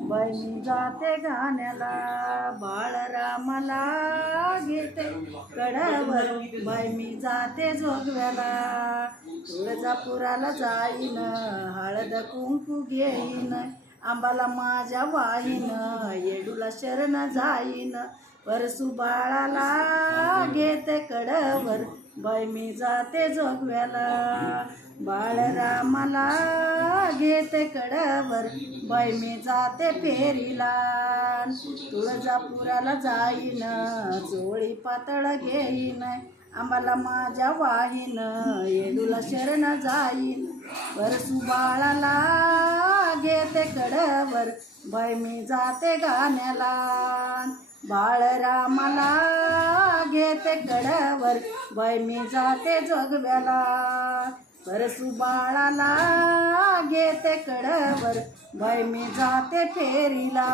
बाई मी जाते गाण्याला बाळरामाला घेते कडावर बाई मी जाते जोगव्याला तुळजापुराला जाईन हळद कुंकू घेईन आंबाला माझ्या वाईन येडूला शरण जाईन परसू बाळाला घेते कडावर बाई मी जाते जोगव्याला बाळरामाला घेते कडावर बाई मी जाते फेरीला तुळजापुराला जाईन चोळी पातळ घेईन आम्हाला माझ्या वाहीन येडूला शरण जाईन परसू बाळाला घेते कडावर बाई मी जाते गाण्याला बाळरामाला घेते कडावर बाई मी जाते जोगव्याला परसू बाळाला घेते कडावर बाई मी जाते फेरीला।